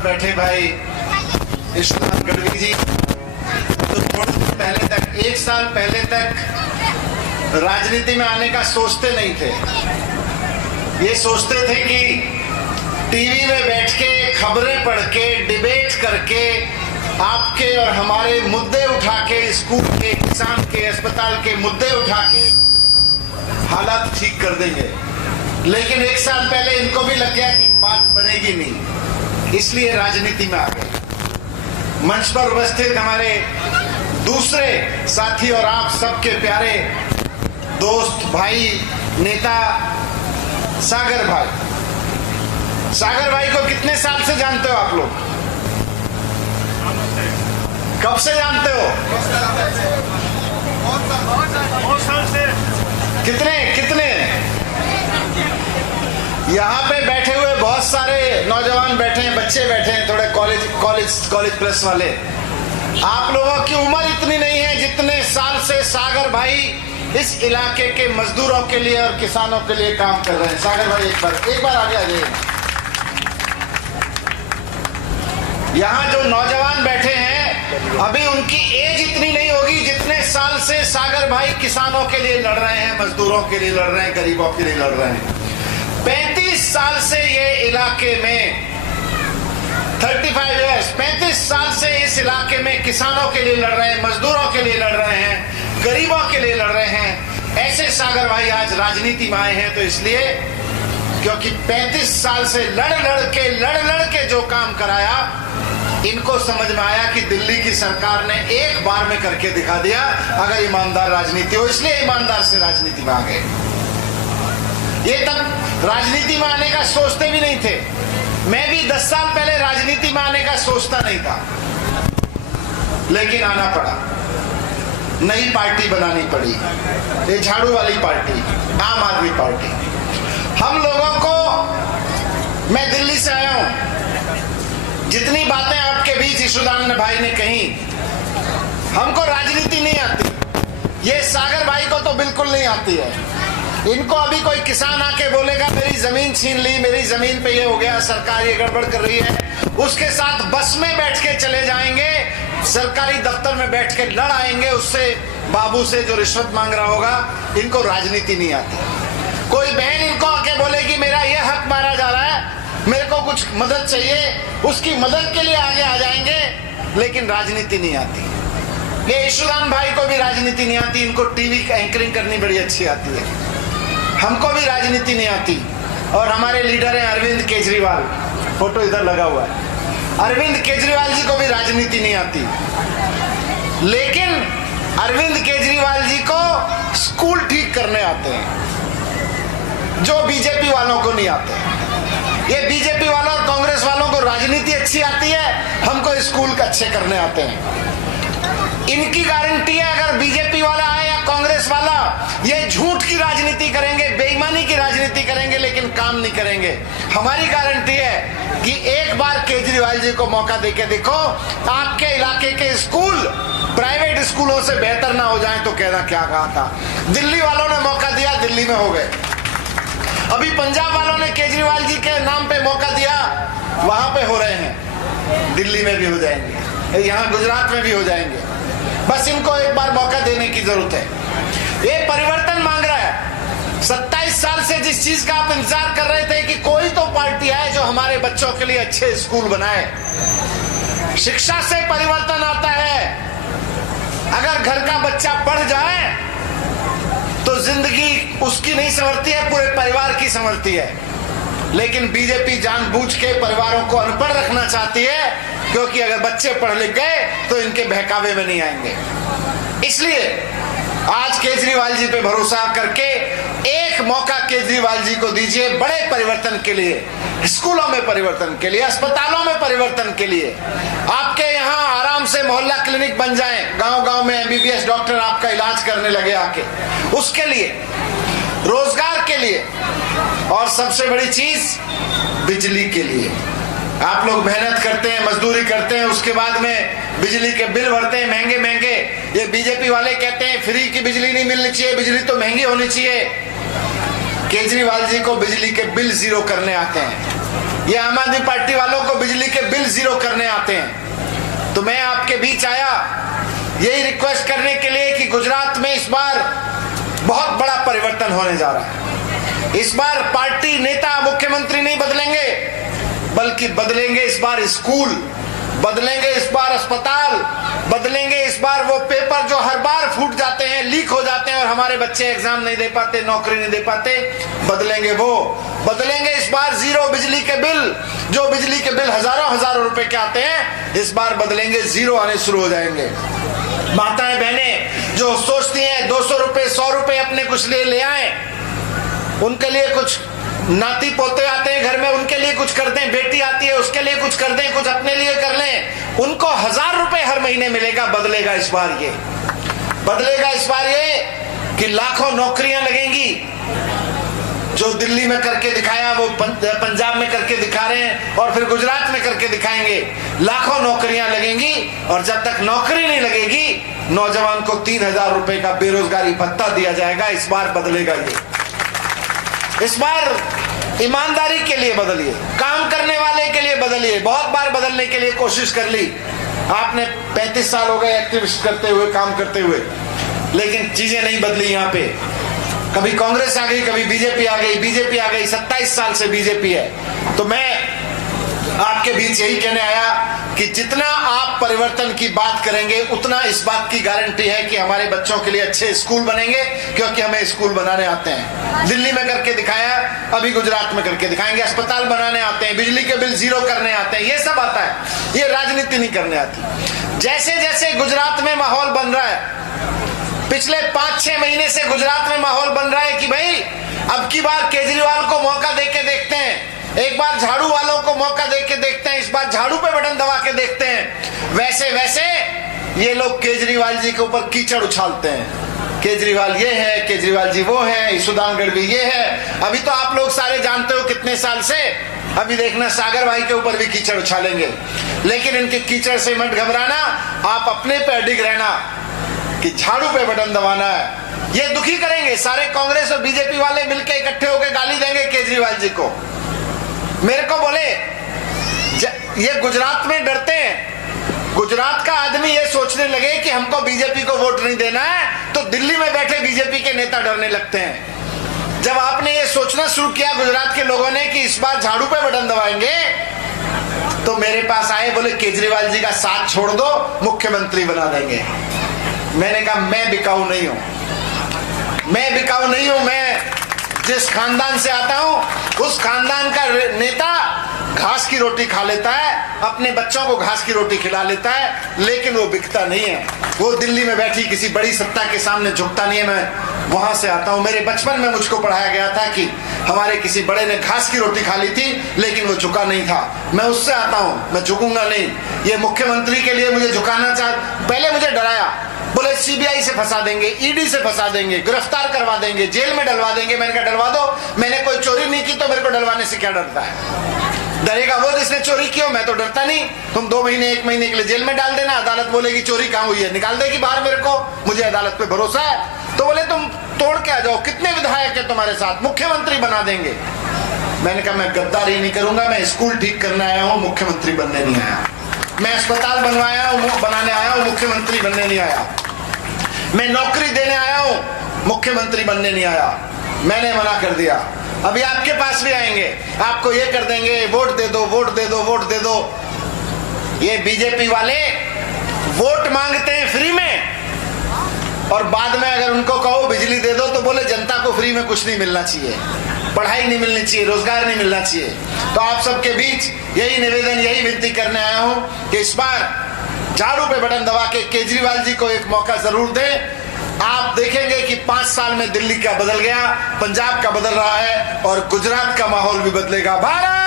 पर बैठे भाई ईश्वरनाथ गढ़वी जी तो थोड़े दिन पहले तक, 1 साल पहले तक राजनीति में आने का सोचते नहीं थे। ये सोचते थे कि टीवी में बैठ के खबरें पढ़ के डिबेट करके आपके और हमारे मुद्दे उठा के, स्कूल के, किसान के, अस्पताल के मुद्दे उठा के हालात ठीक कर देंगे। लेकिन 1 साल पहले इनको भी लग गया कि बात बनेगी नहीं, इसलिए राजनीति में आ गए। मंच पर उपस्थित हमारे दूसरे साथी और आप सबके प्यारे दोस्त, भाई, नेता सागर भाई। सागर भाई को कितने साल से जानते हो आप लोग? कब से जानते हो? बहुत साल से। कितने? यहाँ पे बैठे हुए बहुत सारे नौजवान बैठे हैं, बच्चे बैठे हैं, थोड़े कॉलेज प्लस वाले। आप लोगों की उम्र इतनी नहीं है जितने साल से सागर भाई इस इलाके के मजदूरों के लिए और किसानों के लिए काम कर रहे हैं। सागर भाई एक बार आगे आ जाइए। यहाँ जो नौजवान बैठे हैं अभी उनकी एज इतनी नहीं होगी जितने साल से सागर भाई किसानों के लिए लड़ रहे हैं, मजदूरों के लिए लड़ रहे हैं, गरीबों के लिए लड़ रहे हैं। 35 साल से ये इलाके में 35 इयर्स 35 साल से इस इलाके में किसानों के लिए लड़ रहे हैं, मजदूरों के लिए लड़ रहे हैं, गरीबों के लिए लड़ रहे हैं। ऐसे सागर भाई आज राजनीति में आए हैं तो इसलिए क्योंकि 35 साल से लड़ के जो काम कराया, इनको समझ में आया कि दिल्ली की सरकार ने एक बार में करके दिखा दिया अगर ईमानदार राजनीति हो, इसलिए ईमानदार से राजनीति में आ गए। ये तब राजनीति में आने का सोचते भी नहीं थे। मैं भी 10 साल पहले राजनीति में आने का सोचता नहीं था, लेकिन आना पड़ा। नई पार्टी बनानी पड़ी, ये झाड़ू वाली पार्टी, आम आदमी पार्टी। हम लोगों को, मैं दिल्ली से आया हूं, जितनी बातें आपके बीच ईश्वरदान भाई ने कही, हमको राजनीति नहीं आती। ये सागर भाई को तो बिल्कुल नहीं आती है। इनको अभी कोई किसान आके बोलेगा मेरी जमीन छीन ली, मेरी जमीन पे ये हो गया, सरकार ये गड़बड़ कर रही है, उसके साथ बस में बैठ के चले जाएंगे, सरकारी दफ्तर में बैठ के लड़ आएंगे उससे, बाबू से जो रिश्वत मांग रहा होगा। इनको राजनीति नहीं आती। कोई बहन इनको आके बोलेगी मेरा ये हक मारा जा रहा है, मेरे को कुछ मदद चाहिए, उसकी मदद के लिए आगे आ जाएंगे, लेकिन राजनीति नहीं आती। ये ईश्वरदान भाई को भी राजनीति नहीं आती, इनको टीवी एंकरिंग करनी बड़ी अच्छी आती है। हमको भी राजनीति नहीं आती। और हमारे लीडर हैं अरविंद केजरीवाल, फोटो इधर लगा हुआ है। अरविंद केजरीवाल जी को भी राजनीति नहीं आती, लेकिन अरविंद केजरीवाल जी को स्कूल ठीक करने आते हैं, जो बीजेपी वालों को नहीं आते। ये बीजेपी वालों और कांग्रेस वालों को राजनीति अच्छी आती है, हमको स्कूल अच्छे करने आते हैं। इनकी गारंटी है अगर बीजेपी वाला आए या कांग्रेस वाला, ये झूठ की राजनीति करेंगे, बेईमानी की राजनीति करेंगे, लेकिन काम नहीं करेंगे। हमारी गारंटी है कि एक बार केजरीवाल जी को मौका देके देखो, आपके इलाके के स्कूल प्राइवेट स्कूलों से बेहतर ना हो जाएं तो कहना क्या कहा था। दिल्ली वालों ने मौका दिया, दिल्ली में हो गए। अभी पंजाब वालों ने केजरीवाल जी के नाम पे मौका दिया, वहां पे हो रहे हैं, दिल्ली में भी हो जाएंगे, यहाँ गुजरात में भी हो जाएंगे। बस इनको एक बार मौका देने की जरूरत है। ये परिवर्तन मांग रहा है। 27 साल से जिस चीज का आप इंतजार कर रहे थे कि कोई तो पार्टी आए जो हमारे बच्चों के लिए अच्छे स्कूल बनाए। शिक्षा से परिवर्तन आता है। अगर घर का बच्चा पढ़ जाए तो जिंदगी उसकी नहीं संवरती है, पूरे परिवार की संवरती है। लेकिन बीजेपी जानबूझ के परिवारों को अनपढ़ रखना चाहती है, क्योंकि अगर बच्चे पढ़ लिख गए तो इनके बहकावे में नहीं आएंगे। इसलिए आज केजरीवाल जी पे भरोसा करके एक मौका केजरीवाल जी को दीजिए, बड़े परिवर्तन के लिए, स्कूलों में परिवर्तन के लिए, अस्पतालों में परिवर्तन के लिए। आपके यहाँ आराम से मोहल्ला क्लिनिक बन जाएं, गांव-गांव में एमबीबीएस डॉक्टर आपका इलाज करने लगे आके, उसके लिए, रोजगार के लिए, और सबसे बड़ी चीज बिजली के लिए। आप लोग मेहनत करते हैं, मजदूरी करते हैं, उसके बाद में बिजली के बिल भरते हैं महंगे महंगे। ये बीजेपी वाले कहते हैं फ्री की बिजली नहीं मिलनी चाहिए, बिजली तो महंगी होनी चाहिए। केजरीवाल जी को बिजली के बिल जीरो करने आते हैं, ये आम आदमी पार्टी वालों को बिजली के बिल जीरो करने आते हैं। तो मैं आपके बीच आया यही रिक्वेस्ट करने के लिए कि गुजरात में इस बार बहुत बड़ा परिवर्तन होने जा रहा है। इस बार पार्टी नेता मुख्यमंत्री नहीं बदलेंगे, बल्कि बदलेंगे इस बार स्कूल, बदलेंगे इस बार अस्पताल, बदलेंगे इस बार वो पेपर जो हर बार फूट जाते हैं, लीक हो जाते हैं और हमारे बच्चे एग्जाम नहीं दे पाते, नौकरी नहीं दे पाते, बदलेंगे वो। बदलेंगे इस बार जीरो बिजली के बिल, जो बिजली के बिल हजारों रुपए के आते हैं, इस बार बदलेंगे, जीरो आने शुरू हो जाएंगे। माताएं बहनें जो सोचती हैं 200 रुपए 100 रुपए अपने कुछ लिए ले आए, उनके लिए कुछ नाती पोते आते हैं घर में, उनके लिए कुछ कर दें, बेटी आती है उसके लिए कुछ कर दें, कुछ अपने लिए कर लें, उनको 1000 रुपए हर महीने मिलेगा। बदलेगा इस बार ये, बदलेगा इस बार ये कि लाखों नौकरियां लगेंगी। जो दिल्ली में करके दिखाया वो पंजाब में करके दिखा रहे हैं और फिर गुजरात में करके दिखाएंगे। लाखों नौकरियां लगेंगी और जब तक नौकरी नहीं लगेगी, नौजवान को 3000 रुपए का बेरोजगारी भत्ता दिया जाएगा। इस बार बदलेगा ये, इस बार ईमानदारी के लिए बदलिए, काम करने वाले के लिए बदलिए। बहुत बार बदलने के लिए कोशिश कर ली आपने, 35 साल हो गए एक्टिविस्ट करते हुए, काम करते हुए, लेकिन चीजें नहीं बदली। यहाँ पे कभी कांग्रेस आ गई, कभी बीजेपी आ गई, बीजेपी आ गई, 27 साल से बीजेपी है। तो मैं आपके बीच यही कहने आया कि जितना आप परिवर्तन की बात करेंगे, उतना इस बात की गारंटी है कि हमारे बच्चों के लिए अच्छे स्कूल बनेंगे, क्योंकि हमें स्कूल बनाने आते हैं। दिल्ली में करके दिखाया, अभी गुजरात में करके दिखाएंगे। अस्पताल बनाने आते हैं, बिजली के बिल जीरो करने आते हैं, ये सब आता है। ये राजनीति नहीं करने आती। जैसे जैसे गुजरात में माहौल बन रहा है, पिछले 5-6 महीने से गुजरात में माहौल बन रहा है कि भाई अब की बार केजरीवाल को मौका देके देखते हैं, एक बार झाड़ू वालों को मौका देके देखते हैं, इस बार झाड़ू पे बटन दबा के देखते हैं। वैसे वैसे ये लोग केजरीवाल जी के ऊपर कीचड़ उछालते हैं। केजरीवाल ये है, केजरीवाल जी वो है, सुदान गढ़वी ये है। अभी तो आप लोग सारे जानते हो कितने साल से, अभी देखना सागर भाई के ऊपर भी कीचड़ उछालेंगे। लेकिन इनके कीचड़ से मत घबराना, आप अपने पे अडिग रहना कि झाड़ू पे बटन दबाना है। ये दुखी करेंगे, सारे कांग्रेस और बीजेपी वाले मिलकर इकट्ठे होकर गाली देंगे केजरीवाल जी को। मेरे को बोले ये गुजरात में डरते हैं, गुजरात का आदमी ये सोचने लगे कि हमको बीजेपी को वोट नहीं देना है, तो दिल्ली में बैठे बीजेपी के नेता डरने लगते हैं। जब आपने ये सोचना शुरू किया गुजरात के लोगों ने कि इस बार झाड़ू पे बटन दबाएंगे, तो मेरे पास आए, बोले केजरीवाल जी का साथ छोड़ दो, मुख्यमंत्री बना देंगे। मैंने कहा मैं बिकाऊ नहीं हूं, मैं बिकाऊ नहीं हूं। मैं जिस खानदान से आता हूं, उस खानदान का नेता घास की रोटी खा लेता है, अपने बच्चों को घास की रोटी खिला लेता है, लेकिन वो बिकता नहीं है। वो दिल्ली में बैठी किसी बड़ी सत्ता के सामने झुकता नहीं है। मैं वहां से आता हूं। मेरे बचपन में मुझको पढ़ाया गया था कि हमारे किसी बड़े ने घास की रोटी खा ली थी, लेकिन वो झुका नहीं था। मैं उससे आता हूं, मैं झुकूंगा नहीं। ये मुख्यमंत्री के लिए मुझे झुकाना पहले मुझे डराया, बोले सीबीआई से फंसा देंगे, ईडी से फंसा देंगे, गिरफ्तार करवा देंगे, जेल में डलवा देंगे। मैंने कहा डलवा दो, मैंने कोई चोरी नहीं की, तो मेरे को डलवाने से क्या डरता है? डरेगा वो जिसने चोरी की हो, मैं तो डरता नहीं। तुम 2 महीने 1 महीने के लिए जेल में डाल देना, अदालत बोलेगी चोरी कहाँ हुई है, निकाल देगी बाहर मेरे को, मुझे अदालत पे भरोसा है। तो बोले तुम तोड़ के आ जाओ, कितने विधायक है तुम्हारे साथ, मुख्यमंत्री बना देंगे। मैंने कहा मैं गद्दारी नहीं करूंगा, मैं स्कूल ठीक करने आया हूँ, मुख्यमंत्री बनने नहीं आया। मैं अस्पताल बनाने आया हूँ, मुख्यमंत्री बनने नहीं आया। मैं नौकरी देने आया हूं, मुख्यमंत्री बनने नहीं आया। मैंने मना कर दिया। अभी आपके पास भी आएंगे, आपको ये कर देंगे, वोट दे दो, वोट दे दो, वोट दे दो। ये बीजेपी वाले वोट मांगते हैं फ्री में, और बाद में अगर उनको कहो बिजली दे दो, तो बोले जनता को फ्री में कुछ नहीं मिलना चाहिए, पढ़ाई नहीं मिलनी चाहिए, रोजगार नहीं मिलना चाहिए। तो आप सबके बीच यही निवेदन, यही विनती करने आया हूं कि इस बार झाड़ू पे बटन दबा के केजरीवाल जी को एक मौका जरूर दें। आप देखेंगे कि 5 साल में दिल्ली का बदल गया, पंजाब का बदल रहा है और गुजरात का माहौल भी बदलेगा। भारत